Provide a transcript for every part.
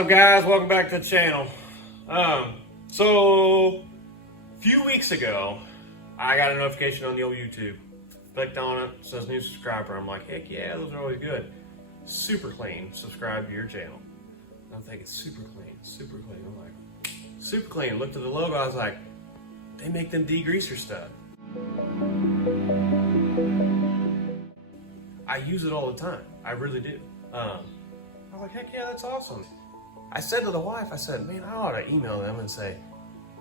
up, guys? Welcome back to the channel. So a few weeks ago, I got a notification on the old YouTube. Clicked on it, says new subscriber. I'm like, heck yeah, those are always good. Super clean, subscribe to your channel. I'm thinking super clean, super clean. I'm like, super clean. Looked at the logo, I was like, they make them degreaser stuff. I use it all the time. I really do. I was like, heck yeah, that's awesome. I said to the wife, I said, man, I ought to email them and say,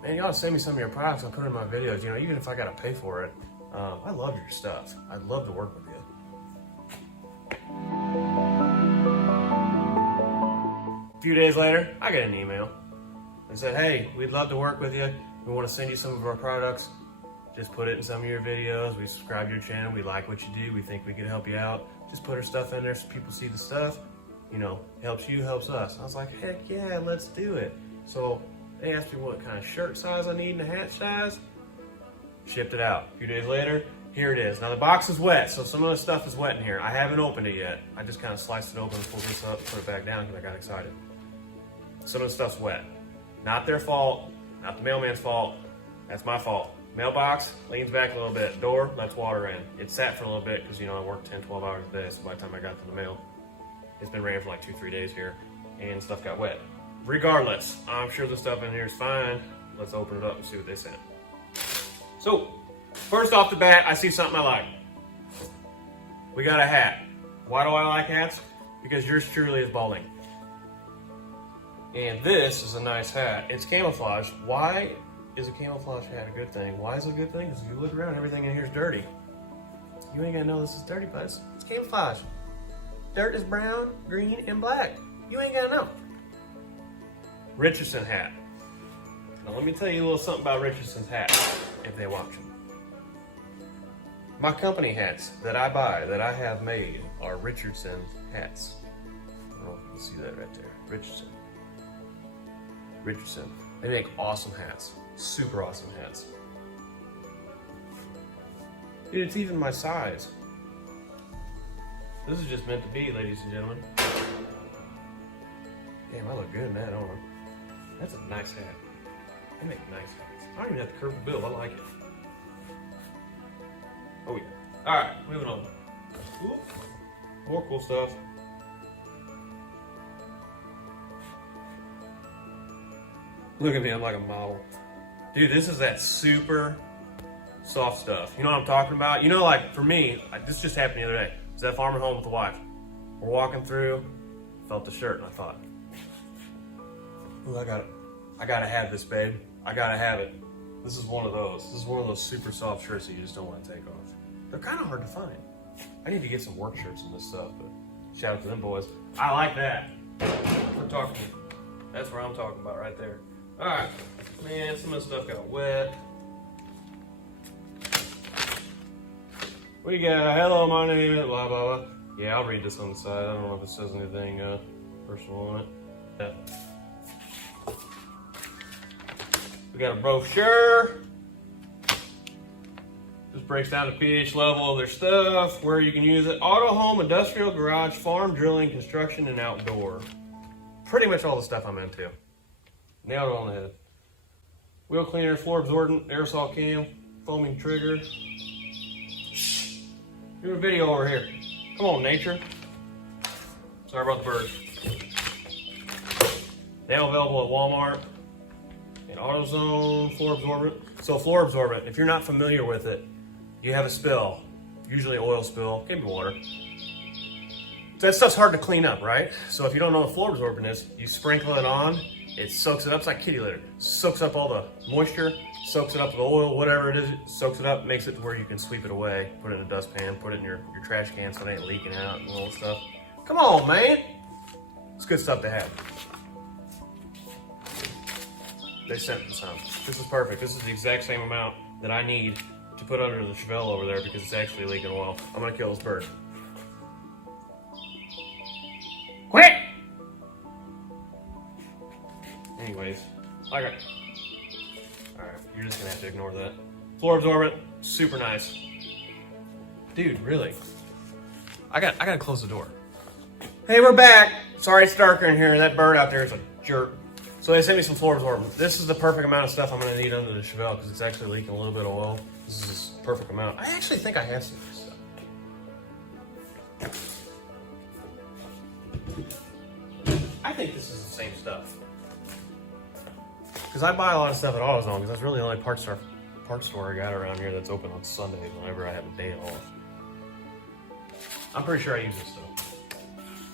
man, you ought to send me some of your products. I'll put it in my videos. You know, even if I got to pay for it. I love your stuff. I'd love to work with you. A few days later, I got an email. They said, hey, we'd love to work with you. We want to send you some of our products. Just put it in some of your videos. We subscribe to your channel. We like what you do. We think we can help you out. Just put our stuff in there so people see the stuff. You know, helps you, helps us. I was like, heck yeah, let's do it. So they asked me what kind of shirt size I need and a hat size. Shipped it out. A few days later, here it is. Now the box is wet, so some of the stuff is wet in here. I haven't opened it yet. I just kind of sliced it open, pulled this up, put it back down because I got excited. Some of the stuff's wet. Not their fault, not the mailman's fault. That's my fault. Mailbox leans back a little bit. Door lets water in. It sat for a little bit because, you know, I work 10, 12 hours a day, so by the time I got to the mail, it's been raining for like 2-3 days here, and stuff got wet. Regardless, I'm sure the stuff in here is fine. Let's open it up and see what they sent. So, first off the bat, I see something I like. We got a hat. Why do I like hats? Because yours truly is balding. And this is a nice hat. It's camouflage. Why is a camouflage hat a good thing? Why is it a good thing? Because if you look around, everything in here is dirty. You ain't gonna know this is dirty, but it's camouflage. Dirt is brown, green, and black. You ain't gonna know. Richardson hat. Now let me tell you a little something about Richardson's hat, if they watch them. My company hats that I buy, that I have made, are Richardson hats. I don't know if you can see that right there. Richardson. They make awesome hats. Super awesome hats. Dude, it's even my size. This is just meant to be, ladies and gentlemen. Damn, I look good in that, don't I? That's a nice hat. They make nice hats. I don't even have to curve the bill. I like it. Oh yeah. All right, moving on. Ooh, more cool stuff. Look at me, I'm like a model. Dude, this is that super soft stuff. You know what I'm talking about? You know, like for me, this just happened the other day. I was at Farmer Home with the wife. We're walking through, felt the shirt, and I thought, ooh, I gotta have this, babe. I gotta have it. This is one of those. This is one of those super soft shirts that you just don't want to take off. They're kind of hard to find. I need to get some work shirts and this stuff, but shout out to them boys. I like that. We're talking. That's what I'm talking about right there. All right, man, some of the stuff got wet. What do you got? Hello, my name is blah, blah, blah. Yeah, I'll read this on the side. I don't know if it says anything personal on it. Yeah. We got a brochure. This breaks down the pH level of their stuff, where you can use it. Auto, home, industrial, garage, farm, drilling, construction, and outdoor. Pretty much all the stuff I'm into. Nailed it on the head. Wheel cleaner, floor absorbent, aerosol cam, foaming trigger. Do a video over here. Come on, nature. Sorry about the birds. Now available at Walmart. And AutoZone floor absorbent. So floor absorbent, if you're not familiar with it, you have a spill, usually oil spill, can be water. So that stuff's hard to clean up, right? So if you don't know what floor absorbent is, you sprinkle it on, it soaks it up. It's like kitty litter. Soaks up all the moisture, soaks it up with oil, whatever it is, it soaks it up, makes it to where you can sweep it away, put it in a dustpan, put it in your trash can so it ain't leaking out and all that stuff. Come on, man. It's good stuff to have. They sent me some. This is perfect. This is the exact same amount that I need to put under the Chevelle over there because it's actually leaking oil. I'm gonna kill this bird. Quick! Anyways, alright, you're just gonna have to ignore that. Floor absorbent, super nice. Dude, really. I gotta close the door. Hey, we're back. Sorry it's darker in here. That bird out there is a jerk. So they sent me some floor absorbent. This is the perfect amount of stuff I'm gonna need under the Chevelle because it's actually leaking a little bit of oil. This is the perfect amount. I actually think I have some of this stuff. I think this is the same stuff. Because I buy a lot of stuff at AutoZone because that's really the only parts store I got around here that's open on Sundays whenever I have a day off. I'm pretty sure I use this stuff.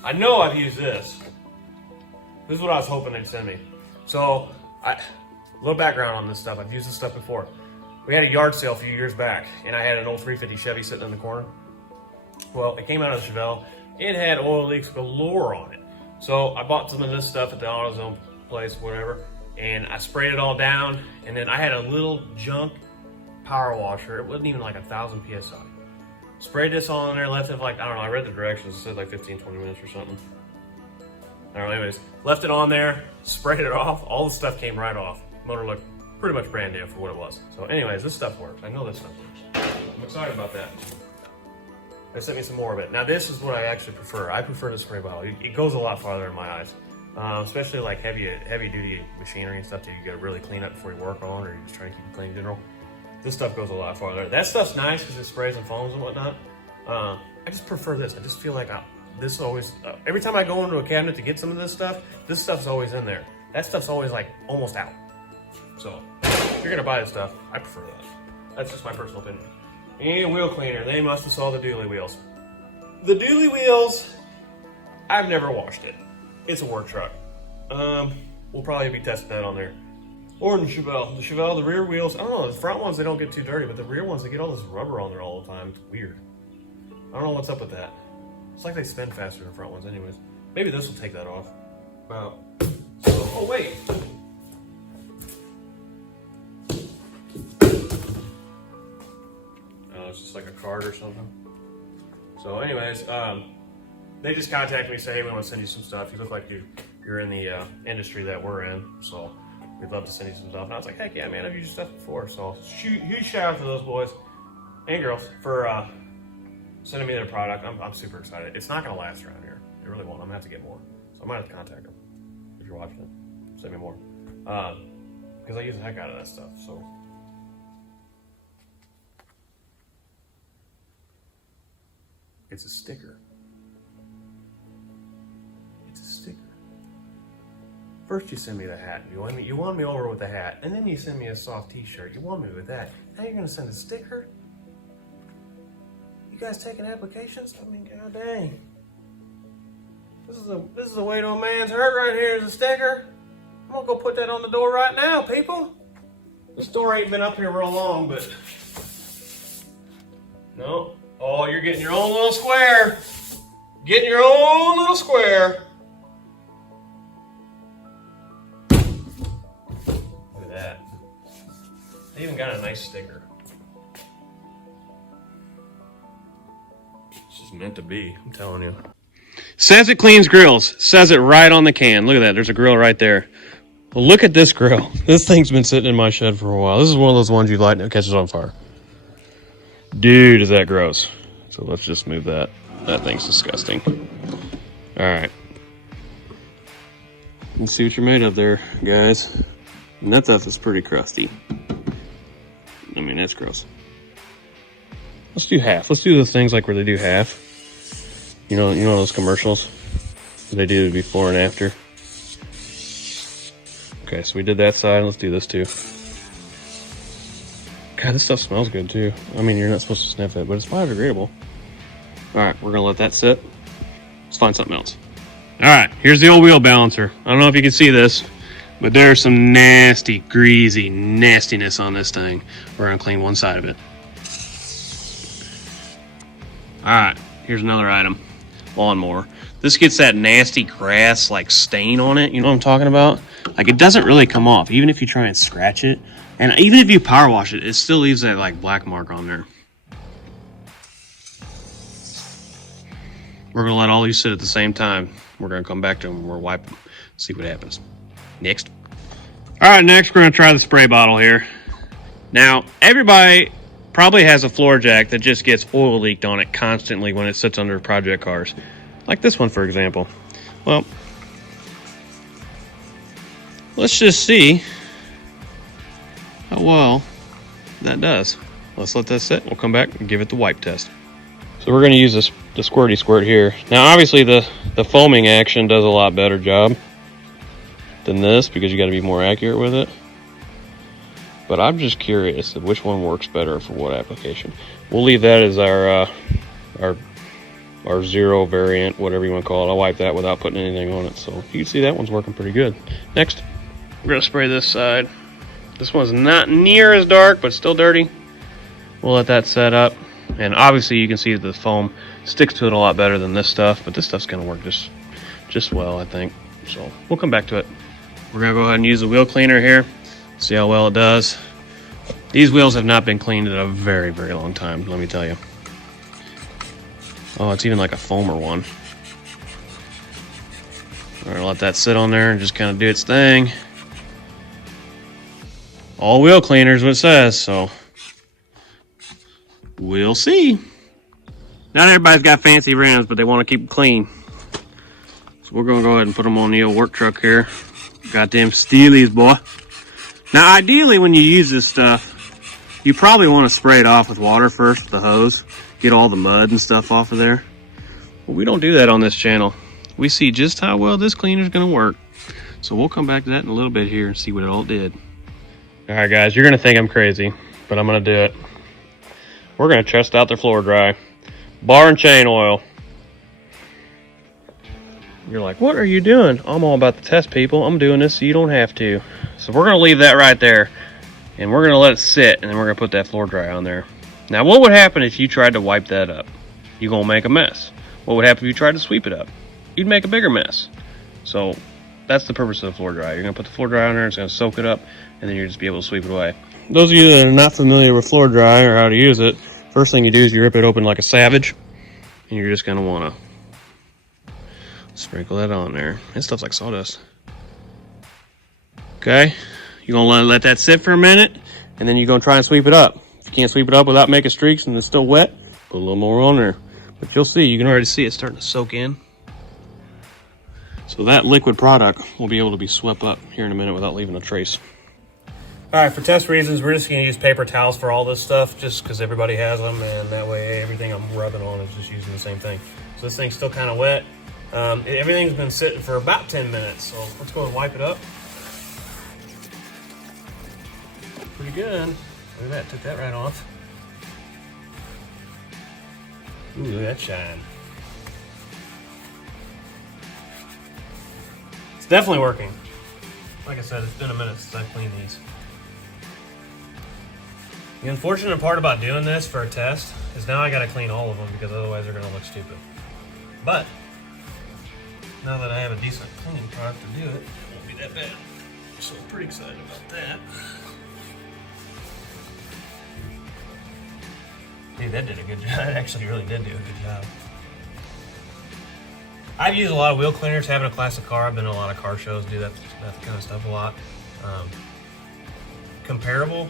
I know I've used this. This is what I was hoping they'd send me. So, a little background on this stuff. I've used this stuff before. We had a yard sale a few years back, and I had an old 350 Chevy sitting in the corner. Well, it came out of the Chevelle. It had oil leaks galore on it. So I bought some of this stuff at the AutoZone place, whatever, and I sprayed it all down. And then I had a little junk power washer. It wasn't even like 1,000 PSI. Sprayed this all in there, left it for like, I don't know, I read the directions. It said like 15, 20 minutes or something. I don't know, anyways, left it on there, sprayed it off. All the stuff came right off. Motor looked pretty much brand new for what it was. So anyways, this stuff works. I know this stuff works. I'm excited about that. They sent me some more of it. Now this is what I actually prefer. I prefer the spray bottle. It goes a lot farther in my eyes. Especially like heavy duty machinery and stuff that you gotta really clean up before you work on, or you're just trying to keep it clean in general. This stuff goes a lot farther. That stuff's nice because it sprays and foams and whatnot. I just prefer this. I just feel like this always, every time I go into a cabinet to get some of this stuff's always in there. That stuff's always like almost out. So if you're gonna buy this stuff, I prefer that. That's just my personal opinion. And wheel cleaner, they must have saw the dually wheels. The dually wheels, I've never washed it. It's a work truck. We'll probably be testing that on there. Or in the Chevelle. The Chevelle, the rear wheels, I don't know, the front ones, they don't get too dirty, but the rear ones, they get all this rubber on there all the time. It's weird. I don't know what's up with that. It's like they spin faster than the front ones anyways. Maybe this will take that off. Wow. So, oh wait. Oh, it's just like a card or something. So anyways, they just contacted me, say, hey, we want to send you some stuff. You look like you're in the industry that we're in, so we'd love to send you some stuff. And I was like, heck yeah, man, I've used your stuff before. So huge shout out to those boys and girls for sending me their product. I'm super excited. It's not gonna last around here. It really won't. I'm gonna have to get more. So I might have to contact them. If you're watching it, send me more. Because I use the heck out of that stuff, so. It's a sticker. It's a sticker. First you send me the hat. You won me over with the hat, and then you send me a soft t-shirt. You won me with that. Now you're gonna send a sticker? You guys taking applications? I mean, god dang. This is the way to a man's hurt right here is a sticker. I'm gonna go put that on the door right now, people. The store ain't been up here real long, but no. Oh, you're getting your own little square. Getting your own little square. Look at that. They even got a nice sticker. It's just meant to be, I'm telling you. Says it cleans grills. Says it right on the can. Look at that. There's a grill right there. Well, look at this grill. This thing's been sitting in my shed for a while. This is one of those ones you light and it catches on fire. Dude, is that gross. So let's just move that. That thing's disgusting. All right. Let's see what you're made of there, guys. And that stuff is pretty crusty. I mean, that's gross. Let's do half. Let's do the things like where they do half. You know those commercials? They do before and after. Okay, so we did that side. Let's do this too. God, this stuff smells good too. I mean, you're not supposed to sniff it, but it's biodegradable. All right, we're gonna let that sit. Let's find something else. All right, here's the old wheel balancer. I don't know if you can see this, but there's some nasty, greasy nastiness on this thing. We're gonna clean one side of it. All right, here's another item. Lawnmower. This gets that nasty grass like stain on it. You know what I'm talking about? Like it doesn't really come off, even if you try and scratch it. And even if you power wash it, it still leaves that like black mark on there. We're gonna let all these sit at the same time. We're gonna come back to them and we'll wipe them, see what happens. Next. All right, next we're gonna try the spray bottle here. Now, everybody probably has a floor jack that just gets oil leaked on it constantly when it sits under project cars. Like this one, for example. Well, let's just see how well that does. Let's let that sit. We'll come back and give it the wipe test. So we're going to use the squirty squirt here. Now obviously the foaming action does a lot better job than this because you got to be more accurate with it. But I'm just curious of which one works better for what application. We'll leave that as our zero variant, whatever you want to call it. I'll wipe that without putting anything on it. So you can see that one's working pretty good. Next, we're going to spray this side. This one's not near as dark, but still dirty. We'll let that set up. And obviously you can see the foam sticks to it a lot better than this stuff, but this stuff's going to work just well, I think. So we'll come back to it. We're going to go ahead and use the wheel cleaner here. See how well it does. These wheels have not been cleaned in a very, very long time, let me tell you. Oh, it's even like a foamer one. We're going to let that sit on there and just kind of do its thing. All wheel cleaner is what it says, so we'll see. Not everybody's got fancy rims, but they want to keep them clean. So we're going to go ahead and put them on the old work truck here. Got them steelies, boy. Now, ideally, when you use this stuff, you probably want to spray it off with water first with the hose. Get all the mud and stuff off of there. Well, we don't do that on this channel. We see just how well this cleaner is going to work. So we'll come back to that in a little bit here and see what it all did. All right, guys, you're going to think I'm crazy, but I'm going to do it. We're going to test out their floor dry. Bar and chain oil. You're like, what are you doing? I'm all about the test, people. I'm doing this so you don't have to. So we're going to leave that right there, and we're going to let it sit, and then we're going to put that floor dry on there. Now, what would happen if you tried to wipe that up? You're going to make a mess. What would happen if you tried to sweep it up? You'd make a bigger mess. So that's the purpose of the floor dryer. You're going to put the floor dryer on there, it's going to soak it up, and then you'll just be able to sweep it away. Those of you that are not familiar with floor dry or how to use it, first thing you do is you rip it open like a savage, and you're just going to want to sprinkle that on there. That stuff's like sawdust. Okay, you're going to let that sit for a minute, and then you're going to try and sweep it up. If you can't sweep it up without making streaks and it's still wet, put a little more on there. But you'll see, you can already see it starting to soak in. So that liquid product will be able to be swept up here in a minute without leaving a trace. All right, for test reasons, we're just going to use paper towels for all this stuff, just because everybody has them, and that way everything I'm rubbing on is just using the same thing. So this thing's still kind of wet. Everything's been sitting for about 10 minutes, so let's go and wipe it up. Pretty good. Look at that, took that right off. Ooh, look at that shine. It's definitely working. Like I said, it's been a minute since I've cleaned these. The unfortunate part about doing this for a test is now I gotta clean all of them because otherwise they're gonna look stupid. But now that I have a decent cleaning product to do it, it won't be that bad. So I'm pretty excited about that. Dude, that did a good job. It actually really did do a good job. I've used a lot of wheel cleaners having a classic car. I've been to a lot of car shows, do that kind of stuff a lot. Comparable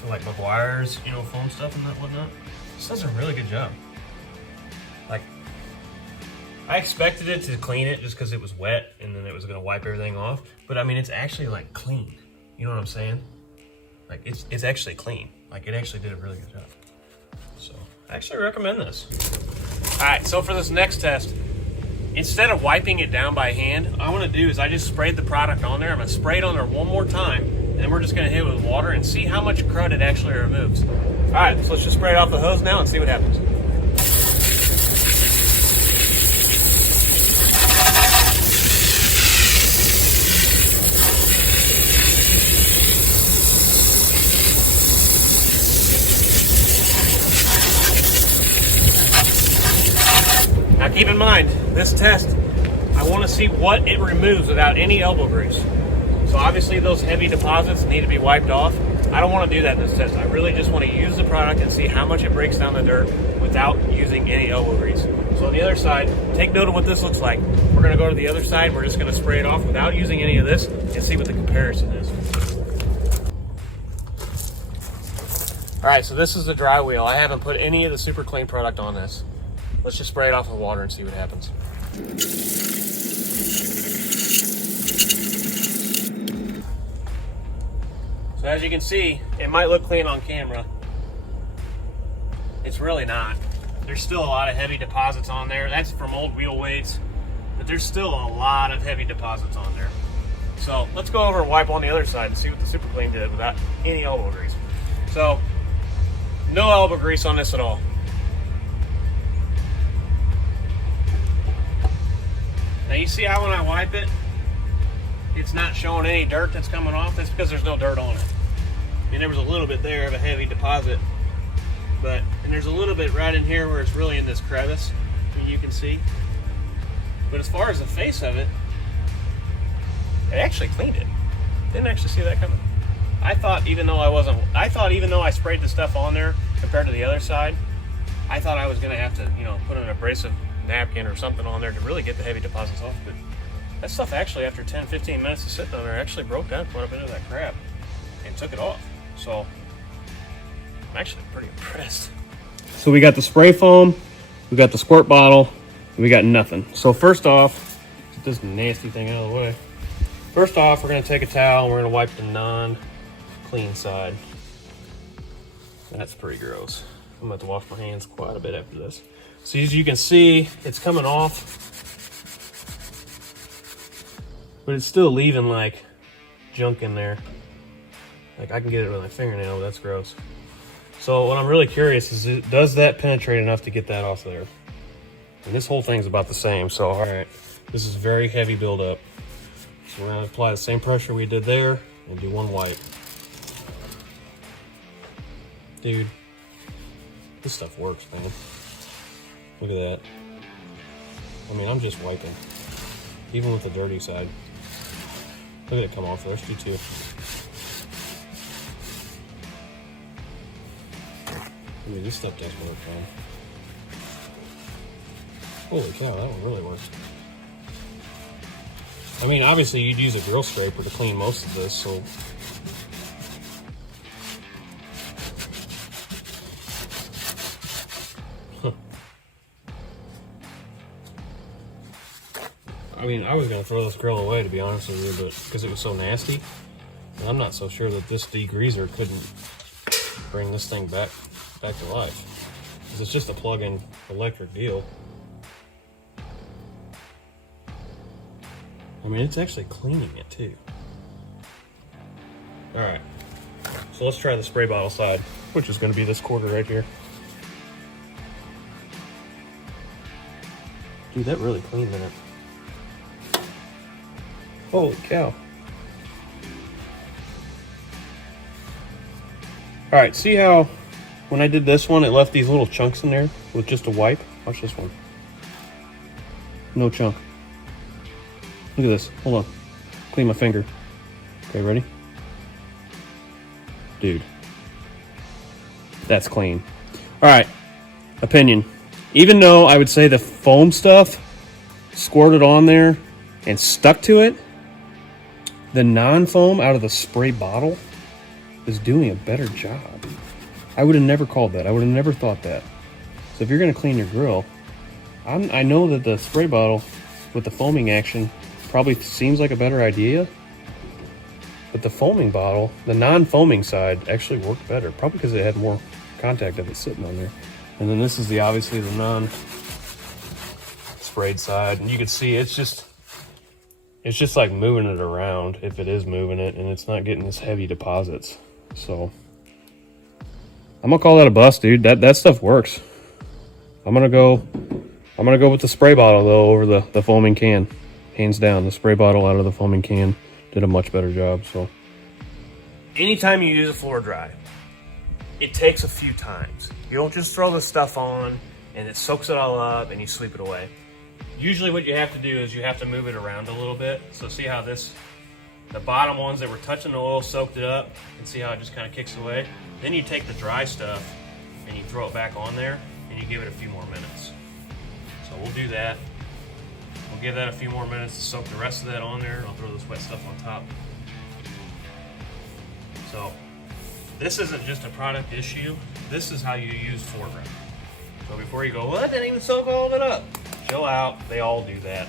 to like McGuire's, foam stuff and that whatnot. This does a really good job. Like, I expected it to clean it just because it was wet and then it was gonna wipe everything off. But I mean, it's actually like clean. You know what I'm saying? Like it's actually clean. Like it actually did a really good job. So I actually recommend this. All right, so for this next test, instead of wiping it down by hand, what I'm gonna do is I just sprayed the product on there. I'm gonna spray it on there one more time, and then we're just gonna hit it with water and see how much crud it actually removes. All right, so let's just spray it off the hose now and see what happens. Now keep in mind, this test, I want to see what it removes without any elbow grease. So obviously those heavy deposits need to be wiped off. I don't want to do that in this test. I really just want to use the product and see how much it breaks down the dirt without using any elbow grease. So on the other side, take note of what this looks like. We're going to go to the other side. We're just going to spray it off without using any of this and see what the comparison is. All right, so this is the dry wheel. I haven't put any of the super clean product on this. Let's just spray it off with water and see what happens. So as you can see, it might look clean on camera. It's really not. There's still a lot of heavy deposits on there. That's from old wheel weights, but there's still a lot of heavy deposits on there. So let's go over and wipe on the other side and see what the Super Clean did without any elbow grease. So no elbow grease on this at all. Now you see how when I wipe it, it's not showing any dirt that's coming off? That's because there's no dirt on it. I mean, there was a little bit there of a heavy deposit, and there's a little bit right in here where it's really in this crevice, you can see. But as far as the face of it, it actually cleaned it. Didn't actually see that coming. I thought even though I sprayed the stuff on there compared to the other side, I thought I was gonna have to, put an abrasive napkin or something on there to really get the heavy deposits off. But that stuff actually, after 10-15 minutes of sitting on there, actually broke down quite a bit of that crap and took it off. So I'm actually pretty impressed. So we got the spray foam, we got the squirt bottle, and we got nothing. So first off, get this nasty thing out of the way. First off, we're gonna take a towel and we're gonna wipe the non-clean side. That's pretty gross. I'm gonna have to wash my hands quite a bit after this. So as you can see, it's coming off, but it's still leaving like junk in there. Like I can get it with my fingernail, but that's gross. So what I'm really curious is, does that penetrate enough to get that off there? And this whole thing's about the same, so all right. This is very heavy buildup. So we're gonna apply the same pressure we did there and do one wipe. Dude, this stuff works, man. Look at that. I mean, I'm just wiping, even with the dirty side. Look at it come off. There's too. I mean, this stuff does work, man. Holy cow, that one really works. I mean, obviously you'd use a grill scraper to clean most of this, so. I mean, I was gonna throw this grill away, to be honest with you, but because it was so nasty, and I'm not so sure that this degreaser couldn't bring this thing back to life, because it's just a plug-in electric deal. I mean, it's actually cleaning it too. All right, so let's try the spray bottle side, which is going to be this quarter right here. Dude, that really cleaned it. Holy cow. All right, see how when I did this one, it left these little chunks in there with just a wipe? Watch this one. No chunk. Look at this. Hold on. Clean my finger. Okay, ready? Dude. That's clean. All right. Opinion. Even though I would say the foam stuff squirted on there and stuck to it, the non-foam out of the spray bottle is doing a better job. I would have never called that. I would have never thought that. So if you're going to clean your grill, I know that the spray bottle with the foaming action probably seems like a better idea, but the foaming bottle, the non-foaming side, actually worked better, probably because it had more contact of it sitting on there. And then this is obviously the non-sprayed side, and you can see it's just like moving it around, if it is moving it, and it's not getting this heavy deposits. So I'm gonna call that a bust, dude. That stuff works. I'm gonna go with the spray bottle though over the foaming can. Hands down, the spray bottle out of the foaming can did a much better job. So anytime you use a floor dry, it takes a few times. You don't just throw the stuff on and it soaks it all up and you sweep it away. Usually what you have to do is you have to move it around a little bit. So see how the bottom ones that were touching the oil soaked it up, and see how it just kind of kicks away. Then you take the dry stuff and you throw it back on there and you give it a few more minutes. So we'll do that. We'll give that a few more minutes to soak the rest of that on there. I'll throw this wet stuff on top. So this isn't just a product issue. This is how you use floor dry. So before you go, well, that didn't even soak all of it up. Chill out, they all do that.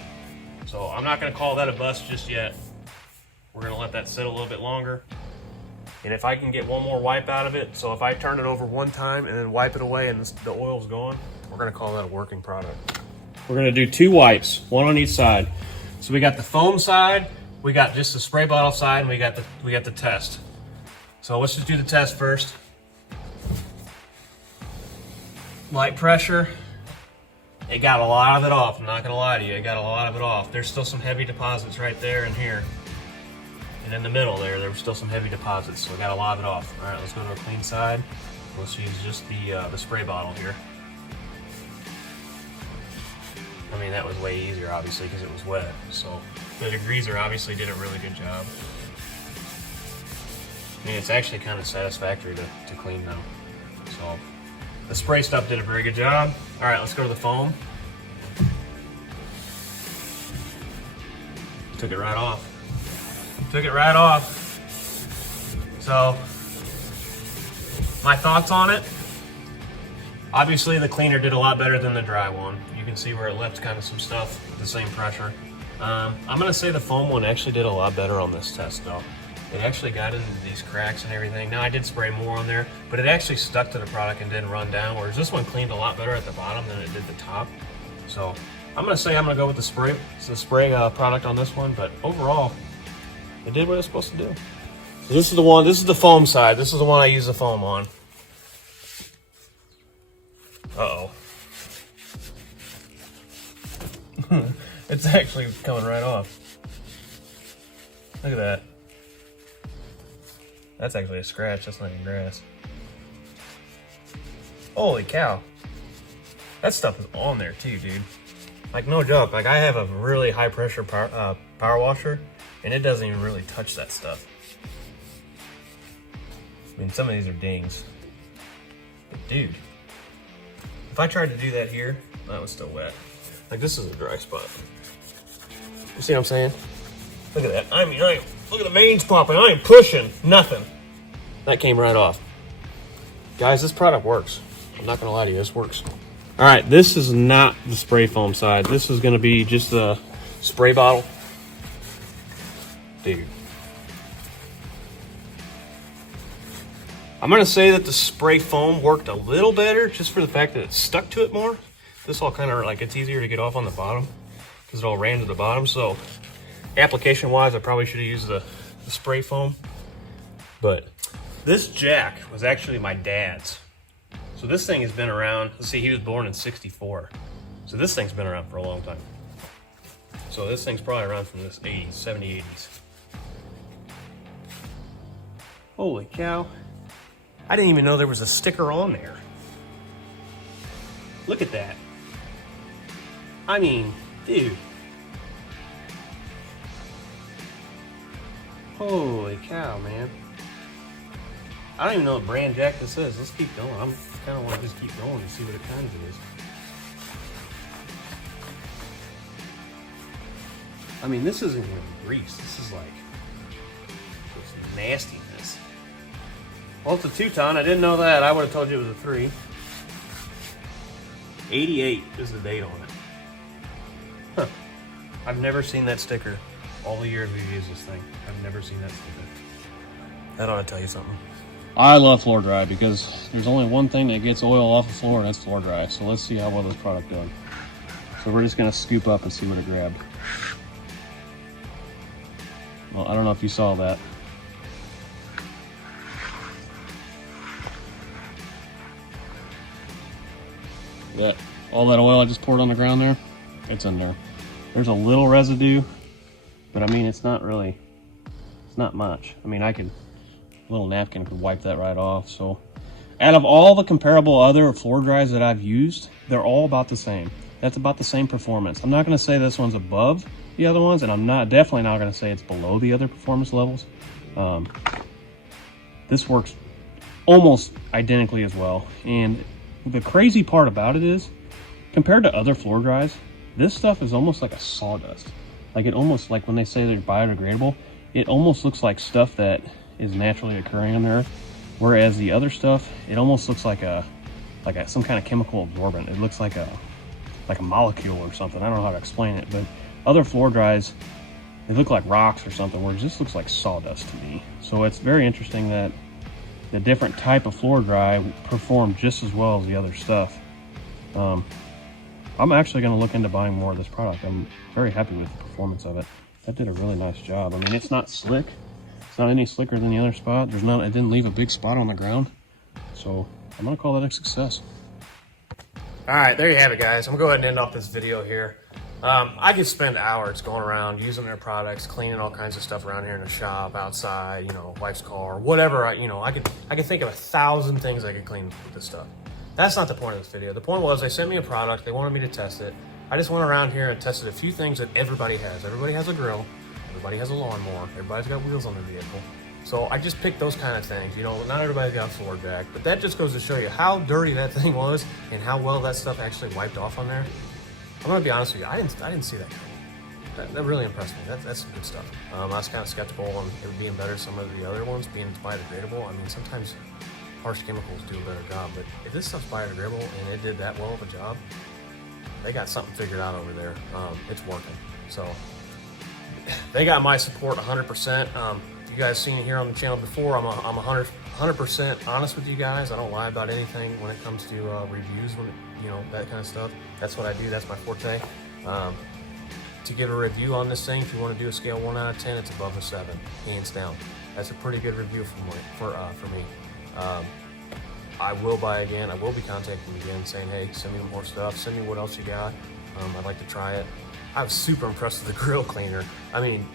So I'm not gonna call that a bust just yet. We're gonna let that sit a little bit longer. And if I can get one more wipe out of it, so if I turn it over one time and then wipe it away and the oil's gone, we're gonna call that a working product. We're gonna do 2 wipes, one on each side. So we got the foam side, we got just the spray bottle side, and we got the test. So let's just do the test first. Light pressure. It got a lot of it off, I'm not gonna lie to you, it got a lot of it off. There's still some heavy deposits right there and here. And in the middle there was still some heavy deposits, so I got a lot of it off. All right, let's go to a clean side. Let's use just the spray bottle here. I mean, that was way easier, obviously, because it was wet. So the degreaser obviously did a really good job. I mean, it's actually kind of satisfactory to clean now. So the spray stuff did a very good job. All right, let's go to the foam. Took it right off. Took it right off. So, my thoughts on it. Obviously the cleaner did a lot better than the dry one. You can see where it left kind of some stuff with the same pressure. I'm gonna say the foam one actually did a lot better on this test though. It actually got into these cracks and everything. Now I did spray more on there, but it actually stuck to the product and didn't run down, whereas this one cleaned a lot better at the bottom than it did the top. So I'm gonna say I'm gonna go with the spray product on this one, but overall, it did what it's supposed to do. So this is the one, this is the foam side. This is the one I use the foam on. Uh-oh. It's actually coming right off. Look at that. That's actually a scratch, that's not even grass. Holy cow. That stuff is on there too, dude. Like, no joke, like I have a really high pressure power washer, and it doesn't even really touch that stuff. I mean, some of these are dings. But dude, if I tried to do that here, that was still wet. Like, this is a dry spot. You see what I'm saying? Look at that. I mean, look at the mains popping. I ain't pushing nothing. That came right off. Guys, this product works. I'm not gonna lie to you, this works. All right, this is not the spray foam side. This is gonna be just the spray bottle. Dude. I'm gonna say that the spray foam worked a little better just for the fact that it stuck to it more. This all kind of like, it's easier to get off on the bottom because it all ran to the bottom. So application wise, I probably should have used the spray foam. But this jack was actually my dad's. So this thing has been around, let's see, he was born in '64. So this thing's been around for a long time. So this thing's probably around from this 80s, 70s, 80s. Holy cow. I didn't even know there was a sticker on there. Look at that. I mean, dude. Holy cow, man. I don't even know what brand jack this is. Let's keep going. I'm kind of want to just keep going and see what kind it is. I mean, this isn't even grease. This is like this nastiness. Well, it's a 2-ton. I didn't know that. I would have told you it was a 3. 88 is the date on it. Huh. I've never seen that sticker. All the years we've used this thing, I've never seen that sticker. That ought to tell you something. I love floor dry because there's only one thing that gets oil off the floor, and that's floor dry. So let's see how well this product does. So we're just gonna scoop up and see what it grabbed. Well, I don't know if you saw that. That all that oil I just poured on the ground there, it's in there. There's a little residue, but I mean, it's not much. I mean, a little napkin could wipe that right off. So out of all the comparable other floor dries that I've used, they're all about the same. That's about the same performance. I'm not gonna say this one's above the other ones, and I'm definitely not gonna say it's below the other performance levels. This works almost identically as well. And the crazy part about it is, compared to other floor dries, this stuff is almost like a sawdust. Like, it almost, like when they say they're biodegradable, it almost looks like stuff that is naturally occurring on the earth. Whereas the other stuff, it almost looks like some kind of chemical absorbent. It looks like a molecule or something. I don't know how to explain it, but other floor dries, they look like rocks or something, where it just looks like sawdust to me. So it's very interesting that the different type of floor dry perform just as well as the other stuff. I'm actually going to look into buying more of this product. I'm very happy with the performance of it. That did a really nice job. I mean, it's not slick. It's not any slicker than the other spot. It didn't leave a big spot on the ground. So I'm going to call that a success. All right, there you have it, guys. I'm gonna go ahead and end off this video here. I could spend hours going around using their products, cleaning all kinds of stuff around here in the shop, outside, you know, wife's car, whatever. I could think of 1,000 things I could clean with this stuff. That's not the point of this video. The point was they sent me a product. They wanted me to test it. I just went around here and tested a few things that everybody has. Everybody has a grill. Everybody has a lawnmower. Everybody's got wheels on their vehicle. So I just picked those kind of things. You know, not everybody's got a floor jack, but that just goes to show you how dirty that thing was and how well that stuff actually wiped off on there. I'm gonna be honest with you, I didn't see that coming. That really impressed me. That's some good stuff. I was kind of skeptical on it being better some of the other ones being biodegradable. I mean, sometimes harsh chemicals do a better job, but if this stuff's biodegradable and it did that well of a job, they got something figured out over there. It's working. So they got my support 100%. You guys seen it here on the channel before. I'm 100% honest with you guys. I don't lie about anything when it comes to reviews, that kind of stuff. That's what I do. That's my forte. To give a review on this thing, if you want to do a scale 1 out of 10, it's above a 7, hands down. That's a pretty good review for me. I will buy again. I will be contacting you again, saying, hey, send me more stuff. Send me what else you got. I'd like to try it. I was super impressed with the grill cleaner. I mean,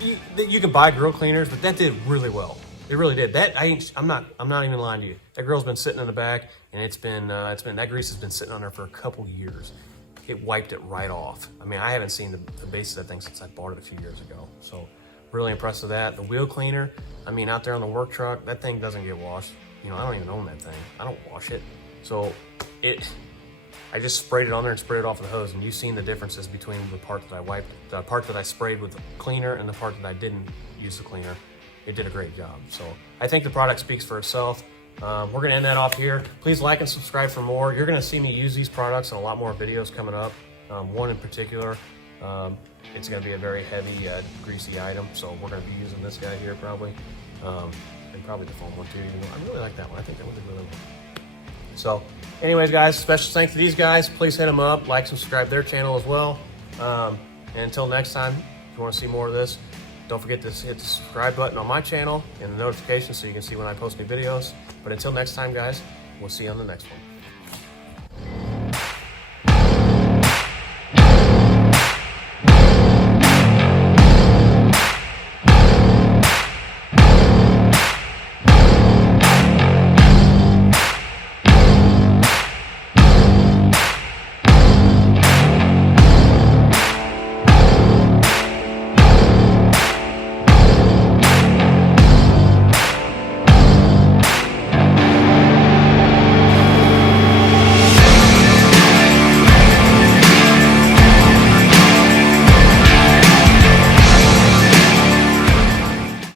you can buy grill cleaners, but that did really well. It really did. I'm not even lying to you. That grill's been sitting in the back, and that grease has been sitting on there for a couple years. It wiped it right off. I mean, I haven't seen the base of that thing since I bought it a few years ago. So really impressed with that. The wheel cleaner, I mean, out there on the work truck, that thing doesn't get washed. You know, I don't even own that thing. I don't wash it. So I just sprayed it on there and sprayed it off with the hose, and you've seen the differences between the part that I wiped, the part that I sprayed with the cleaner, and the part that I didn't use the cleaner. It did a great job. So I think the product speaks for itself. We're gonna end that off here. Please like and subscribe for more. You're gonna see me use these products in a lot more videos coming up. One in particular, it's gonna be a very heavy, greasy item. So we're gonna be using this guy here probably. And probably the foam one too. I really like that one. I think that one did really well. So anyways, guys, special thanks to these guys. Please hit them up, like, subscribe their channel as well. And until next time, if you want to see more of this, don't forget to hit the subscribe button on my channel and the notifications so you can see when I post new videos. But until next time, guys, we'll see you on the next one.